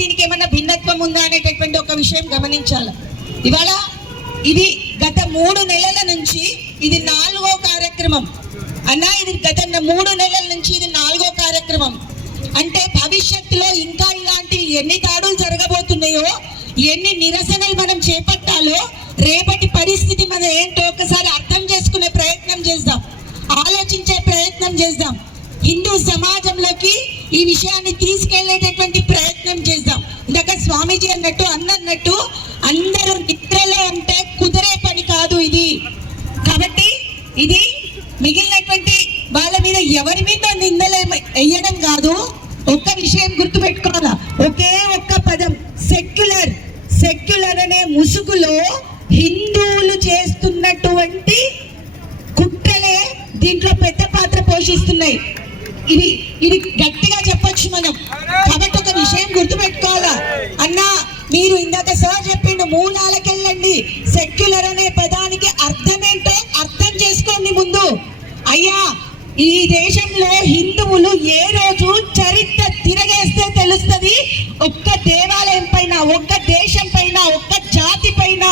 దీనికి ఏమన్నా భిన్నత్వం ఉందా అనేటటువంటి ఒక విషయం గమనించాలి. ఇవాళ ఇది గత 3 నెలల నుంచి ఇది 4వ కార్యక్రమం అన్నా. ఇది గత 3 నెలల నుంచి ఇది 4వ కార్యక్రమం. అంటే భవిష్యత్తులో ఇంకా ఇలాంటి ఎన్ని దాడులు జరగబోతున్నాయో, ఎన్ని నిరసనలు మనం చేపట్టాలో, రేపటి పరిస్థితి మన ఏంటో ఒకసారి అర్థం చేసుకునే ప్రయత్నం చేద్దాం, ఆలోచించే ప్రయత్నం చేద్దాం. హిందూ సమాజంలోకి ఈ విషయాన్ని తీసుకెళ్లేటటువంటి ప్రయత్నం చేద్దాం. ఇందాక స్వామీజీ అన్నట్టు అన్నట్టు అందరూ నిద్రలో ఉంటే కుదిరే పని కాదు ఇది. కాబట్టి ఇది మిగిలినటువంటి వాళ్ళ మీద ఎవరి మీద నిందలు వేయడం కాదు. ఒక్క విషయం గుర్తుపెట్టుకోవాలా, ఒకే ఒక్క పదం సెక్యులర్. సెక్యులర్ అనే ముసుగులో హిందువులు చేస్తున్నటువంటి కుట్రలే దీంట్లో పెద్ద పాత్ర పోషిస్తున్నాయి. ఇది గట్టిగా చెప్పొచ్చు మనం. కాబట్టి ఒక విషయం గుర్తుపెట్టుకోవాలా అన్నా. మీరు ఇందాక సార్ చెప్పిండు మూలాలకెళ్ళండి, సెక్యులర్ అనే పదానికి అర్థం ఏంటో అర్థం చేసుకోండి ముందు. అయ్యా, ఈ దేశంలో హిందువులు ఏ రోజు చరిత్ర తిరగేస్తే తెలుస్తుంది. ఒక్క దేవాలయం పైన, ఒక్క దేశం పైన, ఒక్క జాతి పైన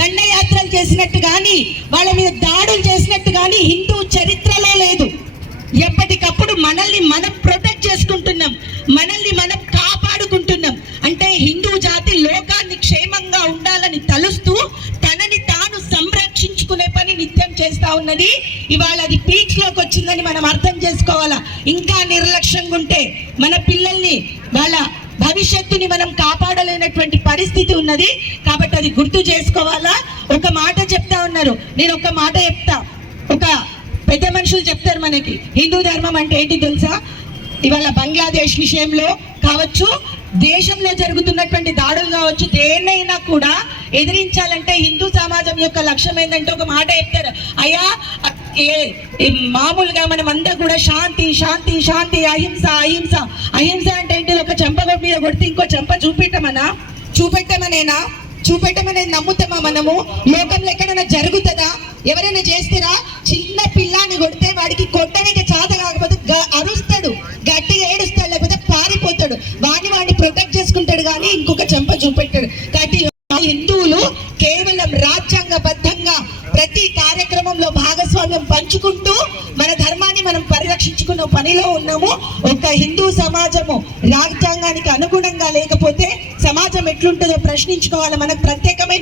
దండయాత్రలు చేసినట్టు కానీ, వాళ్ళ మీద దాడులు చేసినట్టు కానీ హిందూ చరిత్రలో లేదు. ఎప్పటికప్పుడు మనల్ని మనం ప్రొటెక్ట్ చేసుకుంటున్నాం, మనల్ని మనం కాపాడుకుంటున్నాం. అంటే హిందూ జాతి లోకాన్ని క్షేమంగా ఉండాలని తలుస్తూ తనని తాను సంరక్షించుకునే పని నిత్యం చేస్తా ఉన్నది. ఇవాళ అది పీక్స్ లోకి వచ్చిందని మనం అర్థం చేసుకోవాలా. ఇంకా నిర్లక్ష్యంగా ఉంటే మన పిల్లల్ని, వాళ్ళ భవిష్యత్తుని మనం కాపాడలేనటువంటి పరిస్థితి ఉన్నది. కాబట్టి అది గుర్తు చేసుకోవాలా. ఒక మాట చెప్తా ఉన్నారు, నేను ఒక మాట చెప్తా. ఒక పెద్ద మనుషులు చెప్తారు మనకి హిందూ ధర్మం అంటే ఏంటి తెలుసా? ఇవాళ బంగ్లాదేశ్ విషయంలో కావచ్చు, దేశంలో జరుగుతున్నటువంటి దాడులు కావచ్చు, దేన్నైనా కూడా ఎదిరించాలంటే హిందూ సమాజం యొక్క లక్ష్యం ఏంటంటే ఒక మాట చెప్తారు. అయ్యా, మామూలుగా మనం అంతా కూడా శాంతి శాంతి శాంతి, అహింస అహింస. అహింస అంటే ఏంటి? ఒక చెంప మీద కొడితే ఇంకో చెంప చూపెట్టమనేది నమ్ముతామా మనము? లోకంలో ఎక్కడైనా జరుగుతుందా? ఎవరైనా చేస్తారా? చిన్న పిల్లాన్ని కొడితే వాడికి కొట్టడానికి చేత కాకపోతే అరుస్తాడు, గట్టిగా ఏడుస్తాడు, లేకపోతే పారిపోతాడు. వాడిని ప్రొటెక్ట్ చేసుకుంటాడు కానీ ఇంకొక చెంప చూపెట్టాడు. కాబట్టి హిందువులు కేవలం రాజ్యాంగబద్ధంగా ప్రతి కార్యక్రమంలో భాగస్వామ్యం పంచుకుంటూ మన ధర్మాన్ని మనం పరిరక్షించుకున్న పనిలో ఉన్నాము. ఒక హిందూ సమాజము రాజ్యాంగానికి అనుగుణంగా లేకపోతే సమాజం ఎట్లుంటుందో ప్రశ్నించుకోవాలి. మనకు ప్రత్యేకమైన